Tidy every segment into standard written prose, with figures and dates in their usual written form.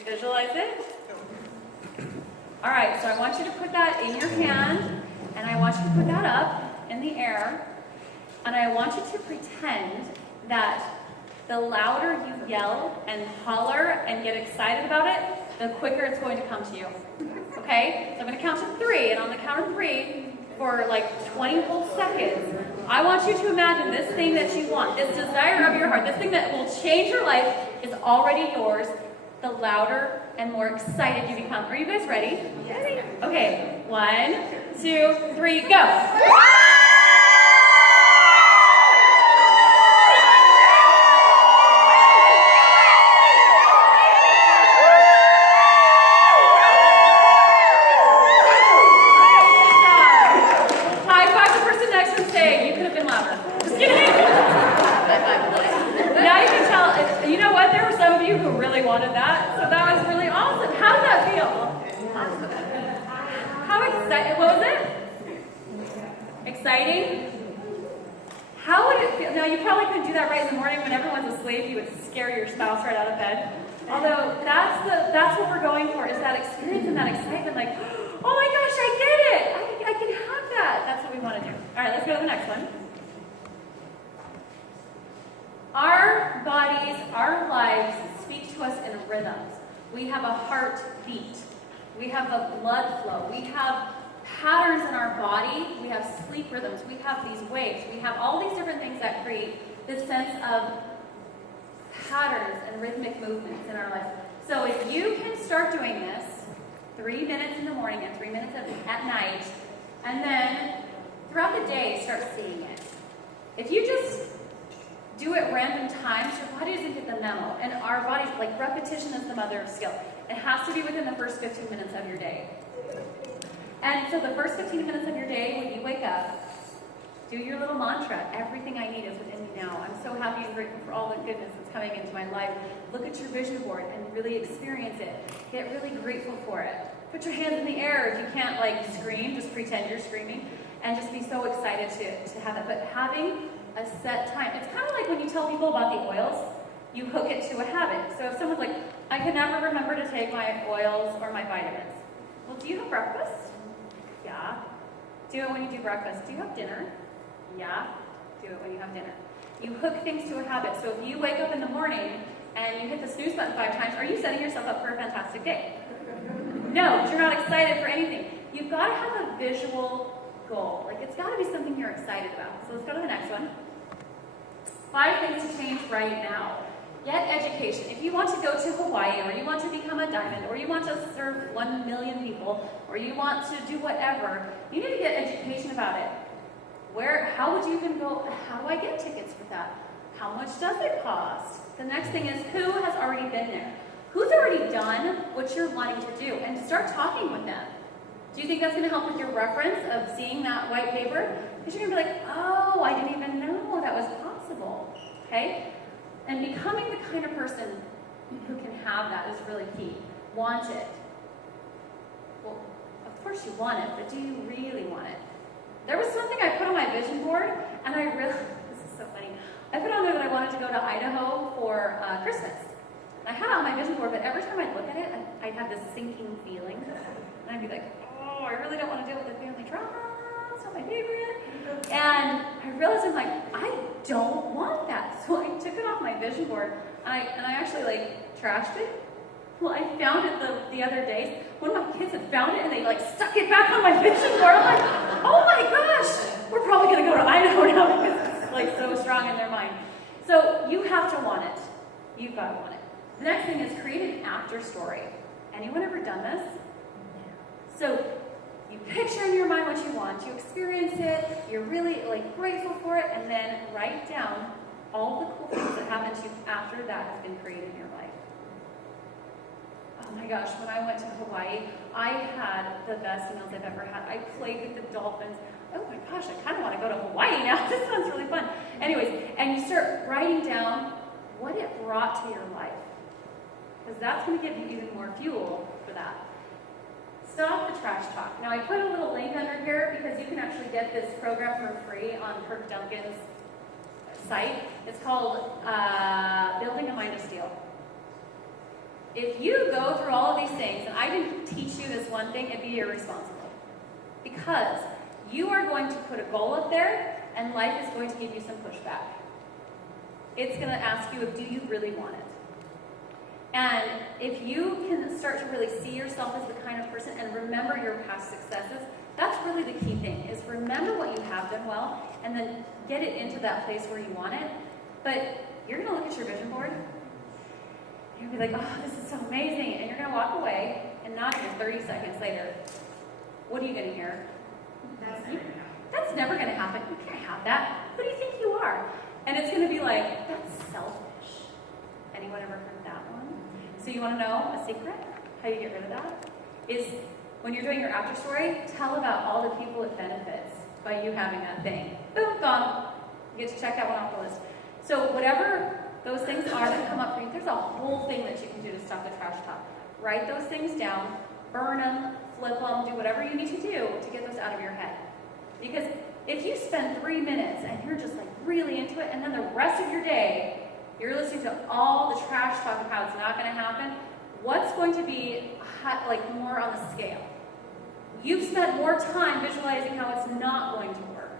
you visualize it? All right, so I want you to put that in your hand, and I want you to put that up in the air, and I want you to pretend that the louder you yell and holler and get excited about it, the quicker it's going to come to you. Okay? So I'm going to count to 3, and on the count of 3, for like 20 whole seconds, I want you to imagine this thing that you want, this desire of your heart, this thing that will change your life is already yours. The louder and more excited you become. Are you guys ready? Yes. Okay, 1, 2, 3, go. Wanted that, so that was really awesome. How did that feel? How excited? What was it? Exciting? How would it feel? Now you probably couldn't do that right in the morning when everyone's asleep. You would scare your spouse right out of bed. Although that's what we're going for, is that experience and that excitement. Like, oh my gosh, I get it. I can have that. That's what we want to do. All right, let's go to the next one. Our bodies, our lives speak to us in rhythms. We have a heartbeat. We have a blood flow. We have patterns in our body. We have sleep rhythms. We have these waves. We have all these different things that create this sense of patterns and rhythmic movements in our life. So if you can start doing this 3 minutes in the morning and 3 minutes at night, and then throughout the day start seeing it. If you just do it random times, your body doesn't get the memo. And our bodies, like, repetition is the mother of skill. It has to be within the first 15 minutes of your day. And so the first 15 minutes of your day, when you wake up, do your little mantra. Everything I need is within me now. I'm so happy and grateful for all the goodness that's coming into my life. Look at your vision board and really experience it. Get really grateful for it. Put your hands in the air. If you can't, like, scream, just pretend you're screaming. And just be so excited to have that. But having a set time. It's kind of like when you tell people about the oils, you hook it to a habit. So if someone's like, I can never remember to take my oils or my vitamins. Well, do you have breakfast? Yeah. Do it when you do breakfast. Do you have dinner? Yeah. Do it when you have dinner. You hook things to a habit. So if you wake up in the morning and you hit the snooze button 5 times, are you setting yourself up for a fantastic day? No, because you're not excited for anything. You've got to have a visual goal. Like, it's got to be something you're excited about. So let's go to the next one. 5 things to change right now. Get education. If you want to go to Hawaii, or you want to become a diamond, or you want to serve 1 million people, or you want to do whatever, you need to get education about it. How would you even go? How do I get tickets for that? How much does it cost? The next thing is, who has already been there? Who's already done what you're wanting to do? And start talking with them. Do you think that's going to help with your reference of seeing that white paper? Because you're going to be like, oh, I didn't even know that was possible. Okay? And becoming the kind of person who can have that is really key. Want it. Well, of course you want it, but do you really want it? There was something I put on my vision board, and I realized, this is so funny, I put on there that I wanted to go to Idaho for Christmas. And I had it on my vision board, but every time I'd look at it, I'd have this sinking feeling. And I'd be like, oh, I really don't want to deal with the family drama. It's not my favorite. And I realized, I'm like, I don't want that. So I took it off my vision board, and I actually, like, trashed it. Well, I found it the other day. One of my kids had found it, and they, like, stuck it back on my vision board. I'm like, oh my gosh, we're probably going to go to Idaho now because it's, like, so strong in their mind. So you have to want it. You've got to want it. The next thing is create an after story. Anyone ever done this? So you picture in your mind what you want, you experience it, you're really, like, grateful for it, and then write down all the cool things that happen to you after that has been created in your life. Oh my gosh, when I went to Hawaii, I had the best meals I've ever had. I played with the dolphins. Oh my gosh, I kind of want to go to Hawaii now. This sounds really fun. Anyways, and you start writing down what it brought to your life, because that's going to give you even more fuel for that. Stop the trash talk. Now, I put a little link under here because you can actually get this program for free on Kirk Duncan's site. It's called Building a Mind of Steel. If you go through all of these things, and I didn't teach you this one thing, it'd be irresponsible. Because you are going to put a goal up there, and life is going to give you some pushback. It's going to ask you, do you really want it? And if you can start to really see yourself as the kind of person and remember your past successes, that's really the key thing, is remember what you have done well, and then get it into that place where you want it. But you're going to look at your vision board, you're going to be like, oh, this is so amazing, and you're going to walk away, and not even 30 seconds later, what are you going to hear? That's never going to happen. You can't have that. Who do you think you are? And it's going to be like, that's selfish. Anyone ever heard that one? So you want to know a secret? How you get rid of that? Is when you're doing your after story, tell about all the people it benefits by you having that thing. Boom, gone. You get to check that one off the list. So whatever those things are that come up for you, there's a whole thing that you can do to stop the trash talk. Write those things down, burn them, flip them, do whatever you need to do to get those out of your head. Because if you spend 3 minutes and you're just like really into it, and then the rest of your day, you're listening to all the trash talk of how it's not going to happen, what's going to be like more on the scale? You've spent more time visualizing how it's not going to work.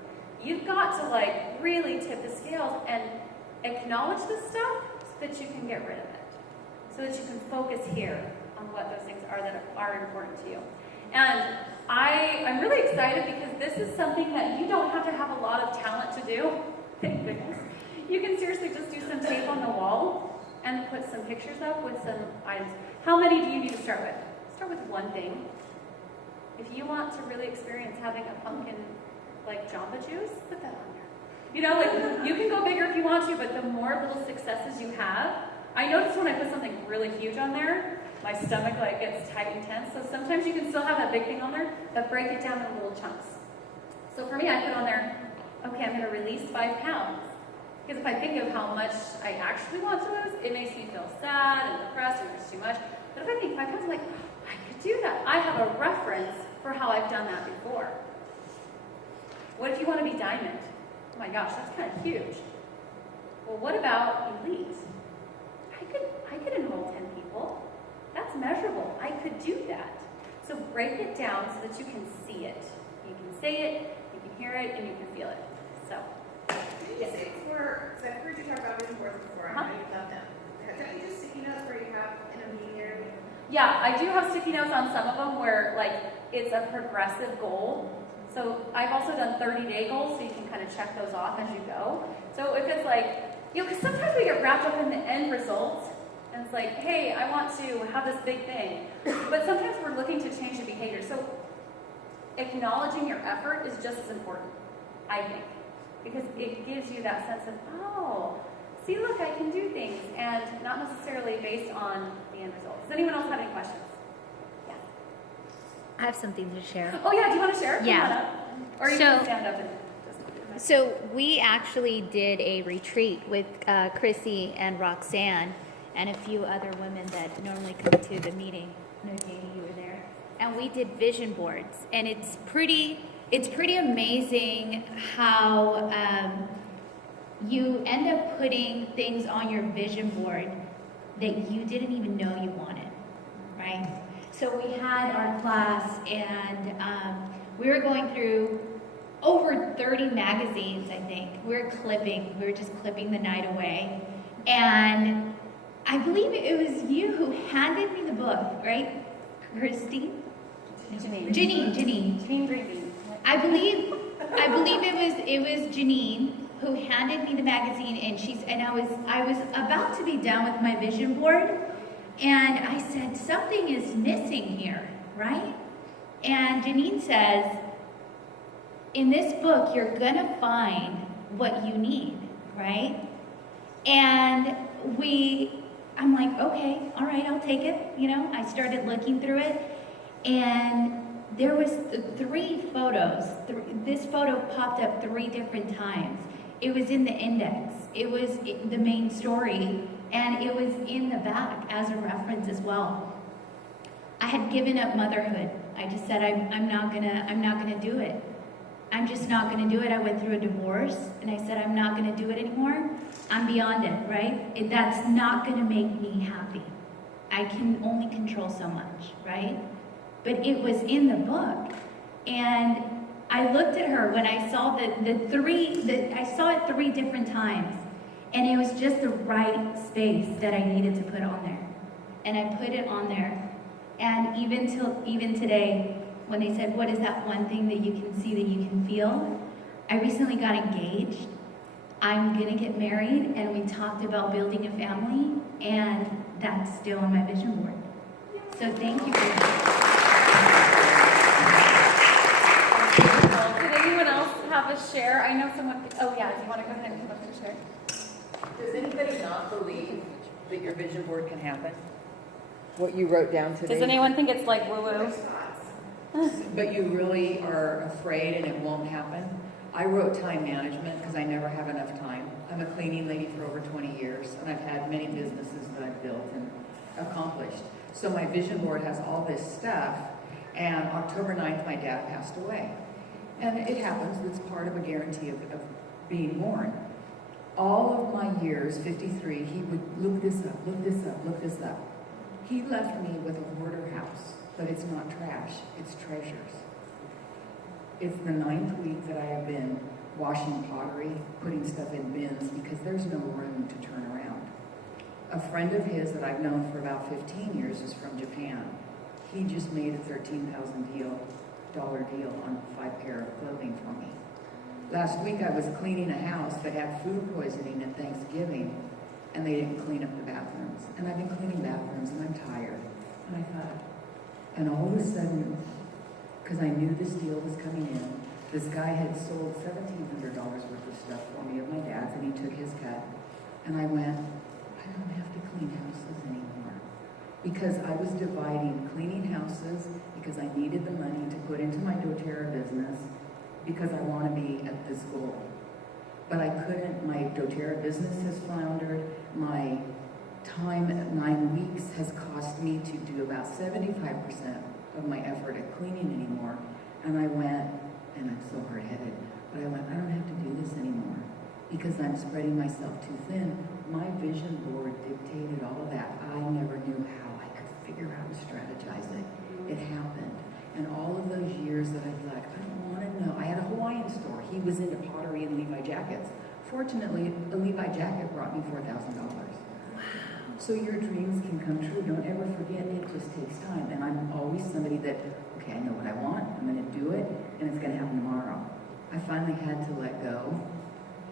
You've got to like really tip the scales and acknowledge this stuff so that you can get rid of it. So that you can focus here on what those things are that are important to you. And I'm really excited because this is something that you don't have to have a lot of talent to do. Thank goodness. You can seriously just do some tape on the wall and put some pictures up with some items. How many do you need to start with? Start with one thing. If you want to really experience having a pumpkin like Jamba Juice, put that on there. You know, like you can go bigger if you want to, but the more little successes you have, I notice when I put something really huge on there, my stomach like gets tight and tense. So sometimes you can still have that big thing on there, but break it down in little chunks. So for me, I put on there, okay, I'm going to release 5 pounds. Because if I think of how much I actually want to lose, it makes me feel sad and depressed and there's too much. But if I think 5 pounds, I'm like, I could do that. I have a reference for how I've done that before. What if you want to be diamond? Oh my gosh, that's kind of huge. Well, what about elite? I could enroll 10 people. That's measurable. I could do that. So break it down so that you can see it. You can say it, you can hear it, and you can feel it. So, yes. Because I've heard you talk about vision boards before. I know you've done them. Don't you do sticky notes where you have in a meeting area? Yeah, I do have sticky notes on some of them where like it's a progressive goal. So I've also done 30-day goals, so you can kind of check those off as you go. So if it's like, you know, because sometimes we get wrapped up in the end results, and it's like, hey, I want to have this big thing. But sometimes we're looking to change the behavior. So acknowledging your effort is just as important, I think. Because it gives you that sense of, oh, see, look, I can do things, and not necessarily based on the end results. Does anyone else have any questions? Yeah. I have something to share. Oh, yeah, do you want to share? Yeah. Come on up. Or you can stand up and just... So we actually did a retreat with Chrissy and Roxanne and a few other women that normally come to the meeting. No, Janie, you were there. And we did vision boards, and it's pretty amazing how you end up putting things on your vision board that you didn't even know you wanted, right? So we had our class, and we were going through over 30 magazines, I think. We were just clipping the night away. And I believe it was you who handed me the book, right? Christine? Janine Green. I believe it was Janine who handed me the magazine, and I was about to be done with my vision board, and I said, something is missing here, right? And Janine says, in this book, you're gonna find what you need, right? And I'm like, okay, all right, I'll take it. You know, I started looking through it, and there was 3 photos. This photo popped up 3 different times. It was in the index. It was the main story, and it was in the back as a reference as well. I had given up motherhood. I just said, I'm not gonna do it. I'm just not gonna do it. I went through a divorce, and I said, I'm not gonna do it anymore. I'm beyond it, right? That's not gonna make me happy. I can only control so much, right? But it was in the book. And I looked at her when I saw I saw it 3 different times. And it was just the right space that I needed to put on there. And I put it on there. And even today, when they said, what is that one thing that you can see, that you can feel? I recently got engaged. I'm gonna get married, and we talked about building a family, and that's still on my vision board. So thank you for that. Did anyone else have a share? I know someone, oh yeah, do you want to go ahead and come up and share? Does anybody not believe that your vision board can happen? What you wrote down today? Does anyone think it's like woo-woo? But you really are afraid and it won't happen? I wrote time management because I never have enough time. I'm a cleaning lady for over 20 years, and I've had many businesses that I've built and accomplished. So my vision board has all this stuff, and October 9th, my dad passed away. And it happens, it's part of a guarantee of being born. All of my years, 53, he would look this up, look this up, look this up. He left me with a hoarder house, but it's not trash, it's treasures. It's the 9th week that I have been washing pottery, putting stuff in bins, because there's no room to turn around. A friend of his that I've known for about 15 years is from Japan. He just made a $13,000 deal on 5 pair of clothing for me. Last week I was cleaning a house that had food poisoning at Thanksgiving, and they didn't clean up the bathrooms. And I've been cleaning bathrooms, and I'm tired. And I thought, and all of a sudden, because I knew this deal was coming in, this guy had sold $1,700 worth of stuff for me of my dad's, and he took his cut. And I went, I don't have to clean houses anymore. Because I was dividing cleaning houses because I needed the money to put into my doTERRA business, because I want to be at this goal. But I couldn't, my doTERRA business has floundered, my time at 9 weeks has cost me to do about 75% of my effort at cleaning anymore. And I went, and I'm so hard-headed, but I went, I don't have to do this anymore because I'm spreading myself too thin. My vision board dictated all of that. I never knew how I could figure out and strategize it. It happened. And all of those years that I was like, I don't want to know. I had a Hawaiian store. He was into pottery and Levi jackets. Fortunately, a Levi jacket brought me $4,000. So your dreams can come true. Don't ever forget, it just takes time. And I'm always somebody that, okay, I know what I want, I'm going to do it, and it's going to happen tomorrow. I finally had to let go.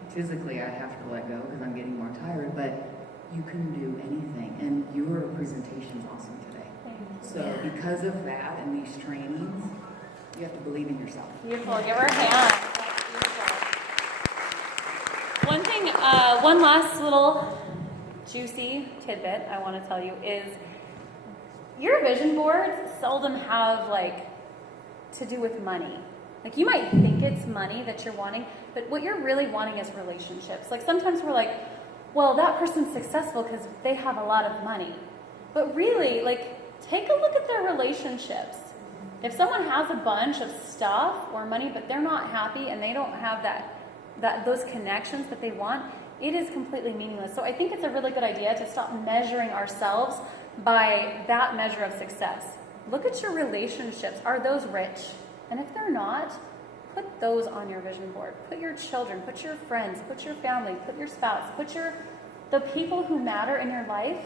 Physically, I have to let go because I'm getting more tired, but you can do anything. And your presentation's awesome today. So because of that and these trainings, you have to believe in yourself. Beautiful. Give her a hand. One thing, one last little juicy tidbit I want to tell you is your vision boards seldom have to do with money. Like, you might think it's money that you're wanting, but what you're really wanting is relationships. Like, sometimes we're like, well, that person's successful because they have a lot of money. But really, take a look at their relationships. If someone has a bunch of stuff or money, but they're not happy and they don't have those connections that they want, it is completely meaningless. So I think it's a really good idea to stop measuring ourselves by that measure of success. Look at your relationships. Are those rich? And if they're not, put those on your vision board. Put your children, put your friends, put your family, put your spouse, put the people who matter in your life,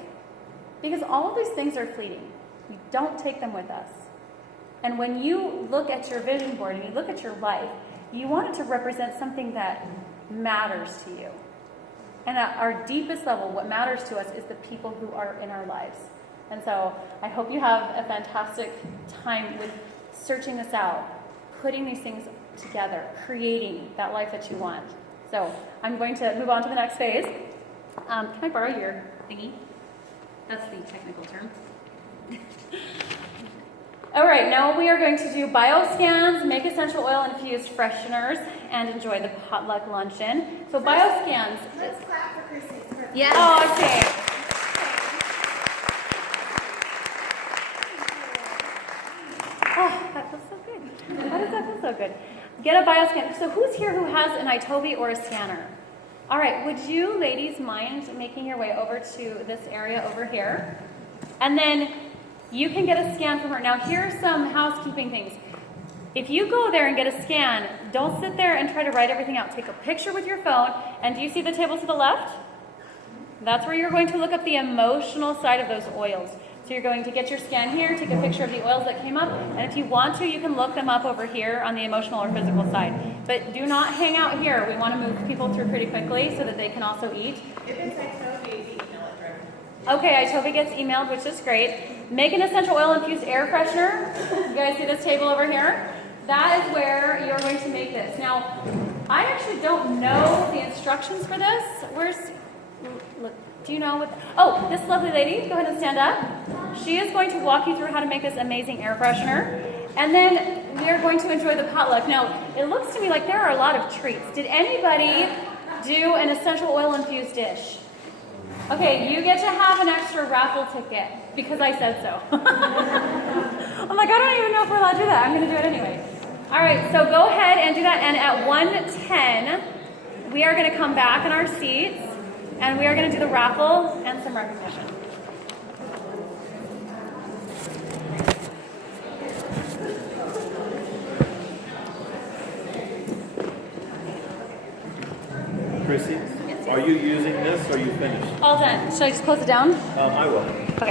because all of these things are fleeting. We don't take them with us. And when you look at your vision board and you look at your life, you want it to represent something that matters to you. And at our deepest level, what matters to us is the people who are in our lives. And so I hope you have a fantastic time with searching this out, putting these things together, creating that life that you want. So I'm going to move on to the next phase. Can I borrow your thingy? That's the technical term. All right, now we are going to do bioscans, make essential oil infused fresheners, and enjoy the potluck luncheon. So bioscans. Let's clap for Chrissy's presentation. Yes. Oh, okay. Oh, that feels so good. How does that feel so good? Get a bioscan. So who's here who has an iTobi or a scanner? All right, would you ladies mind making your way over to this area over here? And then you can get a scan from her. Now, here's some housekeeping things. If you go there and get a scan, don't sit there and try to write everything out. Take a picture with your phone. And do you see the table to the left? That's where you're going to look up the emotional side of those oils. So you're going to get your scan here, take a picture of the oils that came up, and if you want to, you can look them up over here on the emotional or physical side. But do not hang out here. We want to move people through pretty quickly so that they can also eat. If it's Itobi, email it directly. Okay, Itobi gets emailed, which is great. Make an essential oil infused air freshener. You guys see this table over here? That is where you're going to make this. Now, I actually don't know the instructions for this. Look, do you know what? Oh, this lovely lady, go ahead and stand up. She is going to walk you through how to make this amazing air freshener. And then we are going to enjoy the potluck. Now, it looks to me like there are a lot of treats. Did anybody do an essential oil infused dish? Okay, you get to have an extra raffle ticket because I said so. I'm like, I don't even know if we're allowed to do that. I'm going to do it anyway. All right, so go ahead and do that. And at 1:10, we are going to come back in our seats and we are going to do the raffle and some recognition. Chrissy, are you using this or are you finished? All done. Should I just close it down? I will. Okay.